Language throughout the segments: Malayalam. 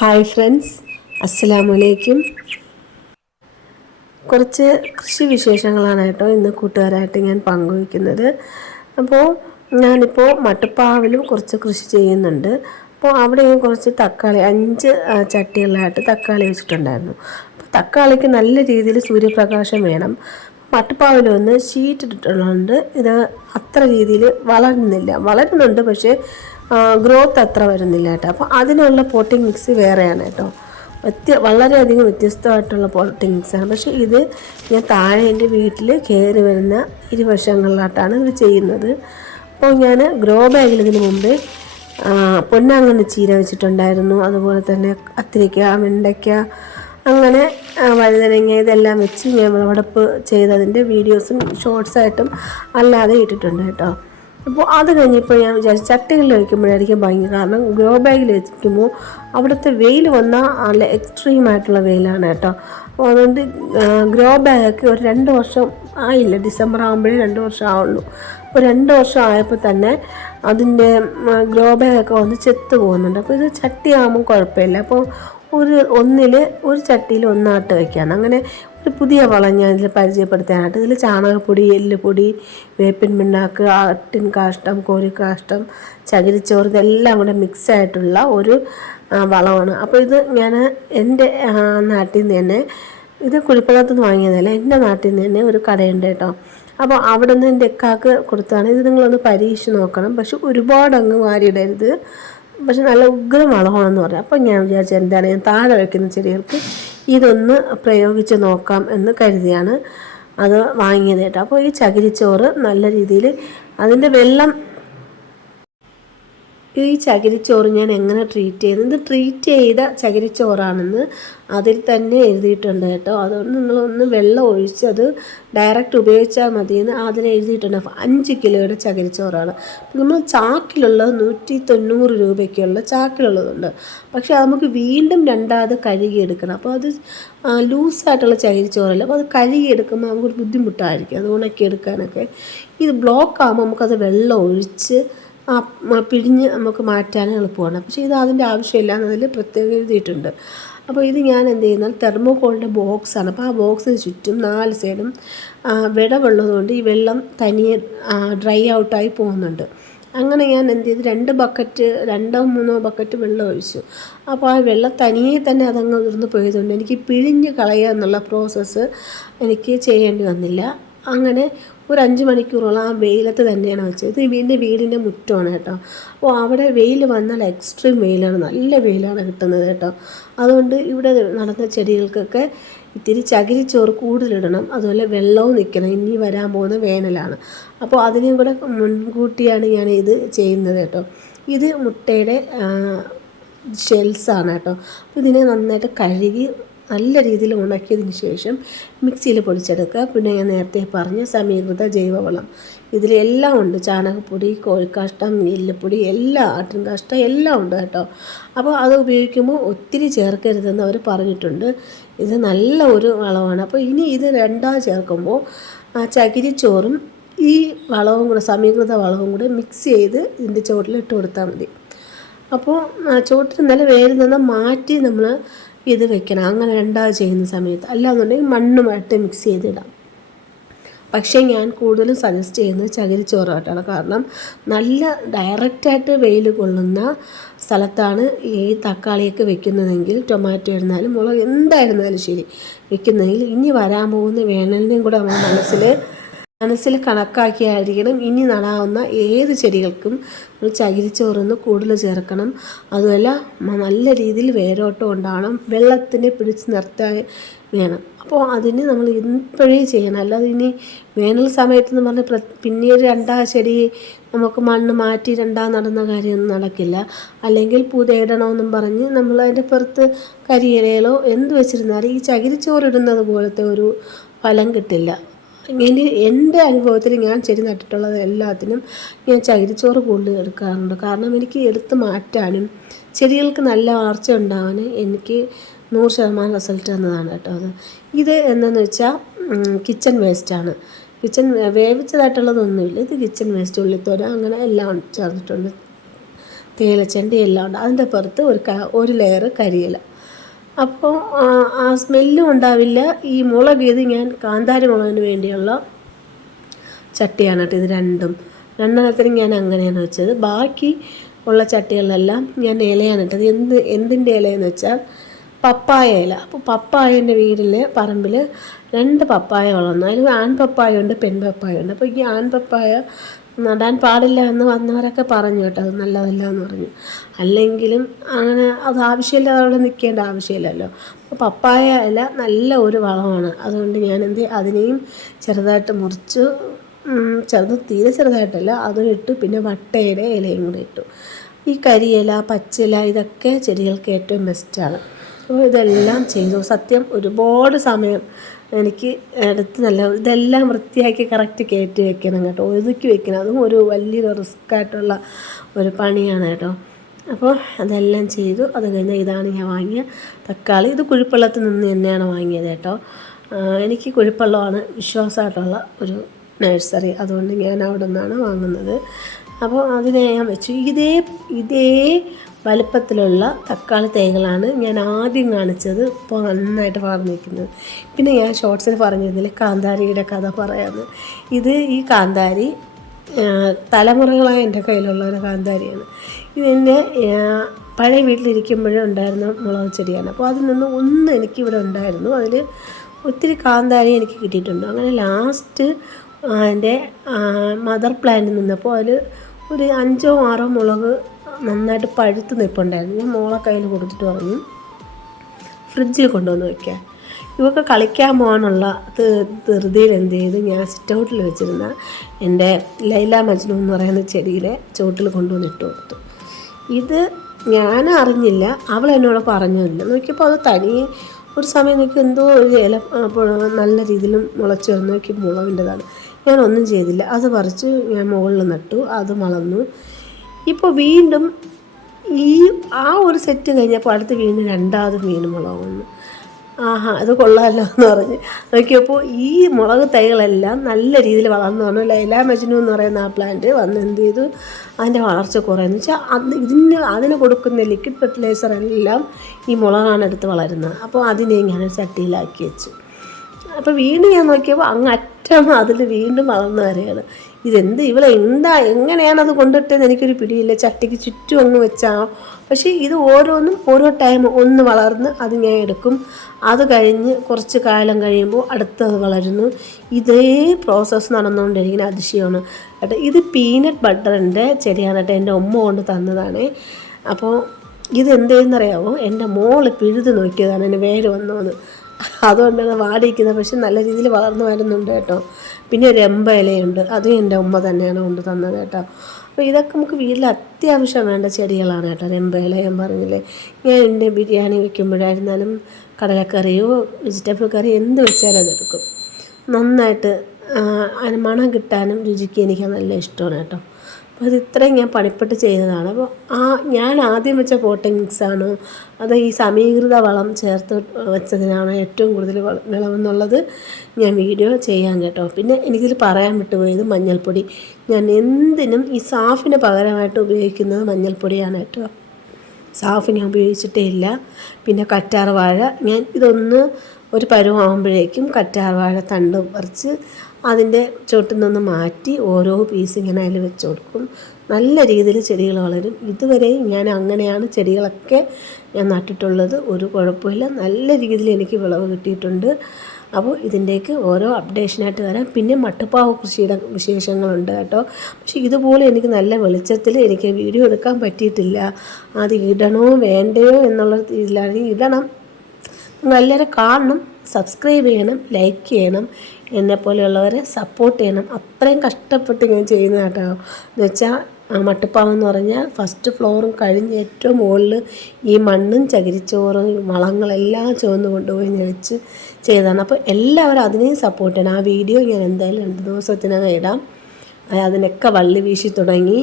ഹായ് ഫ്രണ്ട്സ് അസ്സലാമലൈക്കും കുറച്ച് കൃഷി വിശേഷങ്ങളാണ് കേട്ടോ ഇന്ന് കൂട്ടുകാരായിട്ട് ഞാൻ പങ്കുവയ്ക്കുന്നത്. അപ്പോൾ ഞാനിപ്പോൾ മട്ടുപ്പാവിലും കുറച്ച് കൃഷി ചെയ്യുന്നുണ്ട്. അപ്പോൾ അവിടെയും കുറച്ച് തക്കാളി അഞ്ച് ചട്ടികളിലായിട്ട് തക്കാളി വെച്ചിട്ടുണ്ടായിരുന്നു. അപ്പോൾ തക്കാളിക്ക് നല്ല രീതിയിൽ സൂര്യപ്രകാശം വേണം. മട്ടുപ്പാവിലൊന്ന് ഷീറ്റ് ഇട്ടിട്ടുള്ളതുകൊണ്ട് ഇത് അത്ര രീതിയിൽ വളരുന്നില്ല. വളരുന്നുണ്ട് പക്ഷേ ഗ്രോത്ത് അത്ര വരുന്നില്ല കേട്ടോ. അപ്പോൾ അതിനുള്ള പോട്ടിംഗ് മിക്സ് വേറെയാണ് കേട്ടോ. വ്യത്യ വളരെയധികം വ്യത്യസ്തമായിട്ടുള്ള പോട്ടിംഗ് മിക്സാണ് പക്ഷേ ഇത് ഞാൻ താഴെ എന്റെ വീട്ടിൽ കയറി വരുന്ന ഇരുവശങ്ങളിലായിട്ടാണ് ഇത് ചെയ്യുന്നത്. അപ്പോൾ ഞാൻ ഗ്രോ ബാഗിൽ ഇതിന് മുമ്പ് പൊന്നാങ്കണ്ണി ചീര വെച്ചിട്ടുണ്ടായിരുന്നു. അതുപോലെ തന്നെ കത്തിരിക്ക വെണ്ടയ്ക്ക അങ്ങനെ വഴുതനങ്ങ ഇതെല്ലാം വെച്ച് ഞാൻ വിളവെടുപ്പ് ചെയ്തതിന്റെ വീഡിയോസും ഷോർട്സായിട്ടും അല്ലാതെ ഇട്ടിട്ടുണ്ട് കേട്ടോ. അപ്പോൾ അത് കഴിഞ്ഞപ്പോൾ ഞാൻ വിചാരിച്ചു ചട്ടികളിൽ വയ്ക്കുമ്പോഴായിരിക്കും ഭംഗി. കാരണം ഗ്രോ ബാഗിൽ വെക്കുമ്പോൾ അവിടുത്തെ വെയിൽ വന്നാൽ നല്ല എക്സ്ട്രീം ആയിട്ടുള്ള വെയിലാണ് കേട്ടോ. അപ്പോൾ അതുകൊണ്ട് ഗ്രോ ബാഗൊക്കെ ഒരു രണ്ട് വർഷം ആയില്ല. ഡിസംബർ ആകുമ്പോഴേ രണ്ട് വർഷം ആവുള്ളൂ. അപ്പോൾ രണ്ട് വർഷം ആയപ്പോൾ തന്നെ അതിന്റെ ഗ്രോ ബാഗൊക്കെ വന്ന് ചെത്ത് പോകുന്നുണ്ട്. അപ്പോൾ ഇത് ചട്ടിയാകുമ്പോൾ കുഴപ്പമില്ല. അപ്പോൾ ഒരു ഒന്നിൽ ഒരു ചട്ടിയിൽ ഒന്നാട്ട് വയ്ക്കാണ് അങ്ങനെ ഒരു പുതിയ വളം ഞാൻ ഇതിൽ പരിചയപ്പെടുത്താനായിട്ട്. ഇതിൽ ചാണകപ്പൊടി എല്ലുപൊടി വേപ്പിൻ പിണ്ണാക്ക് ആട്ടിൻ കാഷ്ടം കോരിക്കാഷ്ടം ചകിരിച്ചോറ് ഇതെല്ലാം കൂടെ മിക്സ് ആയിട്ടുള്ള ഒരു വളമാണ്. അപ്പോൾ ഇത് ഞാൻ എന്റെ നാട്ടിൽ നിന്ന് തന്നെ ഇത് കുഴിപ്പള്ളത്ത് നിന്ന് വാങ്ങിയതല്ല എന്റെ നാട്ടിൽ നിന്ന് തന്നെ ഒരു കടയുണ്ട് കേട്ടോ. അപ്പോൾ അവിടെ നിന്ന് എന്റെ എക്കാക്ക് കൊടുത്താണ് ഇത് നിങ്ങളൊന്ന് പരീക്ഷിച്ച് നോക്കണം. പക്ഷെ ഒരുപാട് അങ്ങ് വാരിയിടരുത്. പക്ഷെ നല്ല ഉഗ്രം വളമാണെന്ന് പറയാം അപ്പം ഞാൻ വിചാരിച്ചു എന്താണ് ഞാൻ താഴെ വയ്ക്കുന്ന ചെടികൾക്ക് ഇതൊന്ന് പ്രയോഗിച്ച് നോക്കാം എന്ന് കരുതിയാണ് അത് വാങ്ങിയത് കേട്ടോ. അപ്പോൾ ഈ ചകിരിച്ചോറ് നല്ല രീതിയിൽ അതിന്റെ വെള്ളം ഈ ചകിരിച്ചോറ് ഞാൻ എങ്ങനെ ട്രീറ്റ് ചെയ്യുന്നത് ഇത് ട്രീറ്റ് ചെയ്ത ചകിരിച്ചോറാണെന്ന് അതിൽ തന്നെ എഴുതിയിട്ടുണ്ട് കേട്ടോ. അതുകൊണ്ട് നിങ്ങളൊന്ന് വെള്ളം ഒഴിച്ച് അത് ഡയറക്റ്റ് ഉപയോഗിച്ചാൽ മതിയെന്ന് അതിൽ എഴുതിയിട്ടുണ്ട്. അഞ്ച് കിലോയുടെ ചകിരിച്ചോറാണ്. നമ്മൾ ചാക്കിലുള്ളത് നൂറ്റി തൊണ്ണൂറ് രൂപയ്ക്കുള്ള ചാക്കിലുള്ളതുണ്ട്. പക്ഷേ അത് നമുക്ക് വീണ്ടും രണ്ടാമത് കഴുകിയെടുക്കണം. അപ്പോൾ അത് ലൂസായിട്ടുള്ള ചകിരിച്ചോറല്ല. അപ്പോൾ അത് കഴുകിയെടുക്കുമ്പോൾ നമുക്കൊരു ബുദ്ധിമുട്ടായിരിക്കും. അത് ഉണക്കിയെടുക്കാനൊക്കെ. ഇത് ബ്ലോക്ക് ആകുമ്പോൾ നമുക്കത് വെള്ളം ഒഴിച്ച് പിഴിഞ്ഞ് നമുക്ക് മാറ്റാൻ എളുപ്പമാണ്. പക്ഷേ ഇത് അതിന്റെ ആവശ്യമില്ല എന്നതിൽ പ്രത്യേകം എഴുതിയിട്ടുണ്ട്. അപ്പോൾ ഇത് ഞാൻ എന്ത് ചെയ്യുന്നാൽ തെർമോകോളിന്റെ ബോക്സാണ്. അപ്പോൾ ആ ബോക്സിന് ചുറ്റും നാല് സൈഡും ആ, വിടവുള്ളതുകൊണ്ട് ഈ വെള്ളം തനിയെ ഡ്രൈ ഔട്ടായി പോകുന്നുണ്ട്. അങ്ങനെ ഞാൻ എന്ത് ചെയ്തു രണ്ട് ബക്കറ്റ് രണ്ടോ മൂന്നോ ബക്കറ്റ് വെള്ളം ഒഴിച്ചു. അപ്പോൾ ആ വെള്ളം തനിയെ തന്നെ അതങ്ങ് ഉതിർന്ന് പോയതുകൊണ്ട് എനിക്ക് പിഴിഞ്ഞ് കളയുക എന്നുള്ള പ്രോസസ്സ് എനിക്ക് ചെയ്യേണ്ടി വന്നില്ല. അങ്ങനെ ഒരു അഞ്ച് മണിക്കൂറോളം ആ വെയിലത്ത് തന്നെയാണ് വെച്ചത്. ഇത് എന്റെ വീടിന്റെ മുറ്റമാണ് കേട്ടോ. അപ്പോൾ അവിടെ വെയിൽ വന്നാൽ എക്സ്ട്രീം വെയിലാണ് നല്ല വെയിലാണ് കിട്ടുന്നത് കേട്ടോ. അതുകൊണ്ട് ഇവിടെ നടന്ന ചെടികൾക്കൊക്കെ ഇത്തിരി ചകിരിച്ചോറ് കൂടുതലിടണം. അതുപോലെ വെള്ളവും നിൽക്കണം ഇനി വരാൻ പോകുന്ന വേനലാണ്. അപ്പോൾ അതിനെയും കൂടെ മുൻകൂട്ടിയാണ് ഞാൻ ഇത് ചെയ്യുന്നത് കേട്ടോ. ഇത് മുട്ടയുടെ ഷെൽസാണ് കേട്ടോ. അപ്പോൾ ഇതിനെ നന്നായിട്ട് കഴുകി നല്ല രീതിയിൽ ഉണക്കിയതിന് ശേഷം മിക്സിയിൽ പൊടിച്ചെടുക്കുക. പിന്നെ ഞാൻ നേരത്തെ പറഞ്ഞ സമീകൃത ജൈവവളം. ഇതിലെല്ലാം ഉണ്ട്. ചാണകപ്പൊടി കോഴിക്കാഷ്ടം എല്ലുപ്പൊടി എല്ലാ ആട്ടിൻ കാഷ്ടം എല്ലാം ഉണ്ട് കേട്ടോ. അപ്പോൾ അത് ഉപയോഗിക്കുമ്പോൾ ഒത്തിരി ചേർക്കരുതെന്ന് അവർ പറഞ്ഞിട്ടുണ്ട്. ഇത് നല്ല ഒരു വളമാണ്. അപ്പോൾ ഇനി ഇത് രണ്ടാ ചേർക്കുമ്പോൾ ചകിരിച്ചോറും ഈ വളവും കൂടെ സമീകൃത വളവും കൂടെ മിക്സ് ചെയ്ത് ഇതിന്റെ ചുവട്ടിൽ കൊടുത്താൽ മതി. അപ്പോൾ ചുവട്ടിൽ നല്ല വേരിൽ നിന്ന് മാറ്റി നമ്മൾ ഇത് വെക്കണം. അങ്ങനെ രണ്ടാമത് ചെയ്യുന്ന സമയത്ത്. അല്ലാന്നുണ്ടെങ്കിൽ മണ്ണുമായിട്ട് മിക്സ് ചെയ്തിടാം. പക്ഷേ ഞാൻ കൂടുതലും സജസ്റ്റ് ചെയ്യുന്നത് ചകിരിച്ചോറായിട്ടാണ് കാരണം നല്ല ഡയറക്റ്റായിട്ട് വെയിൽ കൊള്ളുന്ന സ്ഥലത്താണ് ഈ തക്കാളിയൊക്കെ വെക്കുന്നതെങ്കിൽ ടൊമാറ്റോ ഇടുന്നാലും മുളക് എന്തായിരുന്നാലും ശരി വെക്കുന്നതെങ്കിൽ ഇനി വരാൻ പോകുന്ന വേനലിനെയും കൂടെ നമ്മുടെ മനസ്സിൽ മനസ്സിൽ കണക്കാക്കിയായിരിക്കണം ഇനി നടാവുന്ന ഏത് ചെടികൾക്കും നമ്മൾ ചകിരിച്ചോറൊന്ന് കൂടുതൽ ചേർക്കണം. അതുമല്ല നല്ല രീതിയിൽ വേരോട്ടം ഉണ്ടാവണം വെള്ളത്തിനെ പിടിച്ച് നിർത്താൻ വേണം. അപ്പോൾ അതിന് നമ്മൾ ഇപ്പോഴേ ചെയ്യണം. അല്ലാതെ ഇനി വേനൽ സമയത്തെന്ന് പറഞ്ഞ് പ്ര പിന്നീട് രണ്ടാം ചെടി നമുക്ക് മണ്ണ് മാറ്റി രണ്ടാം നടന്ന കാര്യമൊന്നും നടക്കില്ല. അല്ലെങ്കിൽ പുതയിടണമെന്നും പറഞ്ഞ് നമ്മൾ അതിന്റെ പുറത്ത് കരിയിലയിലോ എന്ത് വെച്ചിരുന്നാലും ഈ ചകിരിച്ചോറിടുന്നത് പോലത്തെ ഒരു ഫലം കിട്ടില്ല. ഇനി എന്റെ അനുഭവത്തിൽ ഞാൻ ചെടി നട്ടിട്ടുള്ളത് എല്ലാത്തിനും ഞാൻ ചകിരിച്ചോറ് കൂടുതൽ എടുക്കാറുണ്ട്. കാരണം എനിക്ക് എടുത്ത് മാറ്റാനും ചെടികൾക്ക് നല്ല വളർച്ച ഉണ്ടാവാനും എനിക്ക് നൂറ് ശതമാനം റിസൾട്ട് തന്നതാണ് കേട്ടോ അത്. ഇത് എന്താണെന്ന് വെച്ചാൽ കിച്ചൺ വേസ്റ്റാണ് കിച്ചൺ വേവിച്ചതായിട്ടുള്ളതൊന്നുമില്ല. ഇത് കിച്ചൺ വേസ്റ്റ് ഉള്ളിത്തോര അങ്ങനെ എല്ലാം ചേർന്നിട്ടുണ്ട്. തേലച്ചണ്ടി എല്ലാം ഉണ്ട്. അതിന്റെ പുറത്ത് ഒരു ഒരു ലെയർ കരിയില. അപ്പോൾ ആ സ്മെല്ലും ഉണ്ടാവില്ല. ഈ മുളക് ഇത് ഞാൻ കാന്താരി മുളകിന് വേണ്ടിയുള്ള ചട്ടിയാണ് കേട്ടോ ഇത് രണ്ടും. രണ്ടെണ്ണത്തിനും ഞാൻ അങ്ങനെയാണ് വെച്ചത്. ബാക്കി ഉള്ള ചട്ടികളിലെല്ലാം ഞാൻ ഇലയാണ് ഇട്ടത്. എന്ത് എന്തിന്റെ ഇലയെന്ന് വെച്ചാൽ പപ്പായ ഇല. അപ്പോൾ പപ്പായ വീട്ടിൽ പറമ്പിൽ രണ്ട് പപ്പായ വളർന്നു. അതിൽ ആൺ പപ്പായ ഉണ്ട് പെൺ പപ്പായ ഉണ്ട്. അപ്പോൾ ഈ ആൺ പപ്പായ നടാൻ പാടില്ല എന്ന് വന്നവരൊക്കെ പറഞ്ഞു കേട്ടോ അത് നല്ലതല്ല എന്ന് പറഞ്ഞു. അല്ലെങ്കിലും അങ്ങനെ അത് ആവശ്യമില്ല അവിടെ നിൽക്കേണ്ട ആവശ്യമില്ലല്ലോ. അപ്പോൾ പപ്പായ ഇല നല്ല ഒരു വളമാണ്. അതുകൊണ്ട് ഞാൻ എന്ത് അതിനെയും ചെറുതായിട്ട് മുറിച്ച് ചെറുത് തീരെ ചെറുതായിട്ടല്ല അതും ഇട്ടു പിന്നെ വട്ടയുടെ ഇലയും കൂടി ഇട്ടു. ഈ കരിയില പച്ചില ഇതൊക്കെ ചെടികൾക്ക് ഏറ്റവും ബെസ്റ്റാണ് അപ്പോൾ ഇതെല്ലാം ചെയ്തു. സത്യം ഒരുപാട് സമയം എനിക്ക് എടുത്ത് നല്ല ഇതെല്ലാം വൃത്തിയാക്കി കറക്റ്റ് കയറ്റി വെക്കണം കേട്ടോ. ഒതുക്കി വെക്കണം. അതും ഒരു വലിയൊരു റിസ്ക് ആയിട്ടുള്ള ഒരു പണിയാണ് കേട്ടോ. അപ്പോൾ അതെല്ലാം ചെയ്തു. അത് കഴിഞ്ഞ് ഇതാണ് ഞാൻ വാങ്ങിയ തക്കാളി. ഇത് കുഴിപ്പള്ളത്തിൽ നിന്ന് തന്നെയാണ് വാങ്ങിയത് കേട്ടോ. എനിക്ക് കുഴിപ്പള്ളമാണ് വിശ്വാസമായിട്ടുള്ള ഒരു നഴ്സറി. അതുകൊണ്ട് ഞാൻ അവിടെ നിന്നാണ് വാങ്ങുന്നത്. അപ്പോൾ അതിനെ ഞാൻ വെച്ചു. ഇതേ ഇതേ വലുപ്പത്തിലുള്ള തക്കാളി തൈകളാണ് ഞാൻ ആദ്യം കാണിച്ചത്. ഇപ്പോൾ നന്നായിട്ട് വളർന്നിരിക്കുന്നത് പിന്നെ ഞാൻ ഷോർട്സിൽ പറഞ്ഞിരുന്നില്ല കാന്താരിയുടെ കഥ പറയാമെന്ന് ഇത് ഈ കാന്താരി തലമുറകളായ എന്റെ കയ്യിലുള്ള ഒരു കാന്താരിയാണ്. ഇതെന്റെ പഴയ വീട്ടിലിരിക്കുമ്പോഴും ഉണ്ടായിരുന്ന മുളക് ചെടിയാണ്. അപ്പോൾ അതിൽ നിന്ന് ഒന്ന് എനിക്കിവിടെ ഉണ്ടായിരുന്നു. അതിൽ ഒത്തിരി കാന്താരി എനിക്ക് കിട്ടിയിട്ടുണ്ട്. അങ്ങനെ ലാസ്റ്റ് എന്റെ മദർ പ്ലാന്റിൽ നിന്നപ്പോൾ അതിൽ ഒരു അഞ്ചോ ആറോ മുളക് നന്നായിട്ട് പഴുത്ത് നിൽപ്പുണ്ടായിരുന്നു. ഞാൻ മോളെ കയ്യിൽ കൊടുത്തിട്ട് പറഞ്ഞു ഫ്രിഡ്ജിൽ കൊണ്ടുവന്ന് വയ്ക്കുക ഇവക്ക് കളിക്കാൻ പോകാനുള്ള ധൃതിയിൽ എന്ത് ചെയ്തു ഞാൻ സിറ്റ് ഔട്ടിൽ വെച്ചിരുന്ന എന്റെ ലൈല മജ്നു എന്ന് പറയുന്ന ചെടിയിലെ ചുവട്ടിൽ കൊണ്ടുവന്ന് ഇട്ട് കൊടുത്തു. ഇത് ഞാൻ അറിഞ്ഞില്ല. അവൾ എന്നോട് പറഞ്ഞില്ല. നോക്കിയപ്പോൾ അത് തനിയെ ഒരു സമയം നോക്കി എന്തോ ഒരു ഇല നല്ല രീതിയിൽ മുളച്ച് വരുന്ന നോക്കി മുളവിന്റെതാണ്. ഞാനൊന്നും ചെയ്തില്ല. അത് പറിച്ച് ഞാൻ മുകളിൽ നട്ടു അത് വളർന്നു ഇപ്പോൾ വീണ്ടും ഈ ആ ഒരു സെറ്റ് കഴിഞ്ഞപ്പോൾ അടുത്ത് വീണ്ടും രണ്ടാമത് വീണ്ടും മുളക് വന്നു. ആഹാ അത് കൊള്ളാമല്ലോ എന്ന് പറഞ്ഞ്. നോക്കിയപ്പോൾ ഈ മുളക് തൈകളെല്ലാം നല്ല രീതിയിൽ വളർന്നു വന്നു. ലൈല മജ്നു എന്ന് പറയുന്ന ആ പ്ലാന്റ് വന്ന് എന്ത് ചെയ്തു? അതിന്റെ വളർച്ച കുറയെന്ന്. വെച്ചാൽ അത് ഇതിന് അതിന് കൊടുക്കുന്ന ലിക്വിഡ് ഫെർട്ടിലൈസർ എല്ലാം ഈ മുളകാണ് എടുത്ത് വളരുന്നത്. അപ്പോൾ അതിനെ ഞാൻ ചട്ടിയിലാക്കി വെച്ചു. അപ്പോൾ വീണ്ടും ഞാൻ നോക്കിയപ്പോൾ അങ്ങ് അറ്റം അതിൽ വീണ്ടും വളർന്നു വരികയാണ്. ഇതെന്ത് ഇവളെ എന്താ എങ്ങനെയാണ് അത് കൊണ്ടിട്ടെന്ന് എനിക്കൊരു പിടിയില്ല. ചട്ടിക്ക് ചുറ്റും ഒന്ന് വെച്ചാൽ പക്ഷേ ഇത് ഓരോന്നും ഓരോ ടൈം ഒന്ന് വളർന്ന് അത് ഞാൻ എടുക്കും. അത് കഴിഞ്ഞ് കുറച്ച് കാലം കഴിയുമ്പോൾ അടുത്തത് വളരുന്നു. ഇതേ പ്രോസസ്സ് നടന്നുകൊണ്ടിരിക്കുന്ന അതിശയമാണ്. കേട്ടോ ഇത് പീനട്ട് ബട്ടറിന്റെ ചെടിയാണ് കേട്ടോ എന്റെ ഉമ്മ കൊണ്ട് തന്നതാണ്. അപ്പോൾ ഇതെന്തെന്നറിയാമോ എന്റെ മോൾ പിഴുത് നോക്കിയതാണ് എന്റെ വേര് വന്നോന്ന് അതുകൊണ്ടാണ് വാടിയിരിക്കുന്നത്. പക്ഷെ നല്ല രീതിയിൽ വളർന്നു വരുന്നുണ്ട് കേട്ടോ. പിന്നെ ഒരു എമ്പ ഇലയുണ്ട്. അതും എന്റെ ഉമ്മ തന്നെയാണ് കൊണ്ട് തന്നത് കേട്ടോ. അപ്പോൾ ഇതൊക്കെ നമുക്ക് വീട്ടിൽ അത്യാവശ്യം വേണ്ട ചെടികളാണ് കേട്ടോ. എമ്പ ഇല ഞാൻ പറഞ്ഞില്ലേ. ഞാൻ എന്റെ ബിരിയാണി വെക്കുമ്പോഴായിരുന്നാലും കടലക്കറിയോ വെജിറ്റബിൾ കറി എന്ത് വെച്ചാലും അതെടുക്കും നന്നായിട്ട് അതിന് മണം കിട്ടാനും രുചിക്ക് എനിക്ക് നല്ല ഇഷ്ടമാണ് കേട്ടോ. അപ്പോൾ അത് ഇത്രയും ഞാൻ പണിപ്പെട്ട് ചെയ്തതാണ്. അപ്പോൾ ആ ഞാൻ ആദ്യം വെച്ച പോട്ടിംഗ് മിക്സാണ്. അത് ഈ സമീകൃത വളം ചേർത്ത് വെച്ചതിനാണ് ഏറ്റവും കൂടുതൽ വിളവെന്നുള്ളത് ഞാൻ വീഡിയോ ചെയ്യാൻ കേട്ടോ. പിന്നെ എനിക്കിത് പറയാൻ വിട്ടുപോയത് മഞ്ഞൾപ്പൊടി. ഞാൻ എന്തിനും ഈ സാഫിന് പകരമായിട്ട് ഉപയോഗിക്കുന്നത് മഞ്ഞൾപ്പൊടിയാണ് കേട്ടോ. സാഫ് ഞാൻ ഉപയോഗിച്ചിട്ടേ ഇല്ല. പിന്നെ കറ്റാർ വാഴ. ഞാൻ ഇതൊന്ന് ഒരു പരുവാകുമ്പോഴേക്കും കറ്റാർ വാഴ തണ്ട് പറിച്ച് അതിന്റെ ചുവട്ടിൽ നിന്ന് മാറ്റി ഓരോ പീസ് ഇങ്ങനെ അതിൽ വെച്ച് കൊടുക്കും. നല്ല രീതിയിൽ ചെടികൾ വളരും. ഇതുവരെയും ഞാൻ അങ്ങനെയാണ് ചെടികളൊക്കെ ഞാൻ നട്ടിട്ടുള്ളത്. ഒരു കുഴപ്പമില്ല. നല്ല രീതിയിൽ എനിക്ക് വിളവ് കിട്ടിയിട്ടുണ്ട്. അപ്പോൾ ഇതിന്റെയൊക്കെ ഓരോ അപ്ഡേഷനായിട്ട് വരാം. പിന്നെ മട്ടുപ്പാവ് കൃഷിയുടെ വിശേഷങ്ങളുണ്ട് കേട്ടോ. പക്ഷേ ഇതുപോലെ എനിക്ക് നല്ല വെളിച്ചത്തിൽ എനിക്ക് വീഡിയോ എടുക്കാൻ പറ്റിയിട്ടില്ല. അത് ഇടണോ വേണ്ടയോ എന്നുള്ള ഇതിലാണ് ഇടണം. നല്ലവരെ കാണണം. സബ്സ്ക്രൈബ് ചെയ്യണം ലൈക്ക് ചെയ്യണം എന്നെ പോലെയുള്ളവരെ സപ്പോർട്ട് ചെയ്യണം. അത്രയും കഷ്ടപ്പെട്ട് ഞാൻ ചെയ്യുന്ന കേട്ടോ എന്ന് വെച്ചാൽ മട്ടുപ്പാവെന്ന് പറഞ്ഞാൽ ഫസ്റ്റ് ഫ്ലോറും കഴിഞ്ഞ് ഏറ്റവും മുകളിൽ ഈ മണ്ണും ചകിരിച്ചോറും വളങ്ങളെല്ലാം ചുവന്ന് കൊണ്ടുപോയി ഞെളിച്ച് ചെയ്തതാണ്. അപ്പോൾ എല്ലാവരും അതിനെയും സപ്പോർട്ട് ചെയ്യണം. ആ വീഡിയോ ഞാൻ എന്തായാലും രണ്ട് ദിവസത്തിനകം ഇടാം. അതിനൊക്കെ വള്ളി വീശി തുടങ്ങി.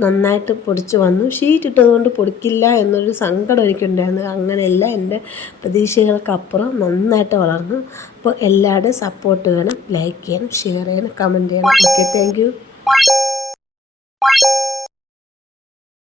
നന്നായിട്ട് പൊടിച്ച് വന്നു. ഷീറ്റ് ഇട്ടതുകൊണ്ട് പൊടിക്കില്ല എന്നൊരു സങ്കടം എനിക്കുണ്ടായിരുന്നു. അങ്ങനെയല്ല എന്റെ പ്രതീക്ഷകൾക്കപ്പുറം നന്നായിട്ട് വളർന്നു. അപ്പോൾ എല്ലാവരുടെയും സപ്പോർട്ട് വേണം. ലൈക്ക് ചെയ്യണം ഷെയർ ചെയ്യണം കമന്റ് ചെയ്യണം. Okay thank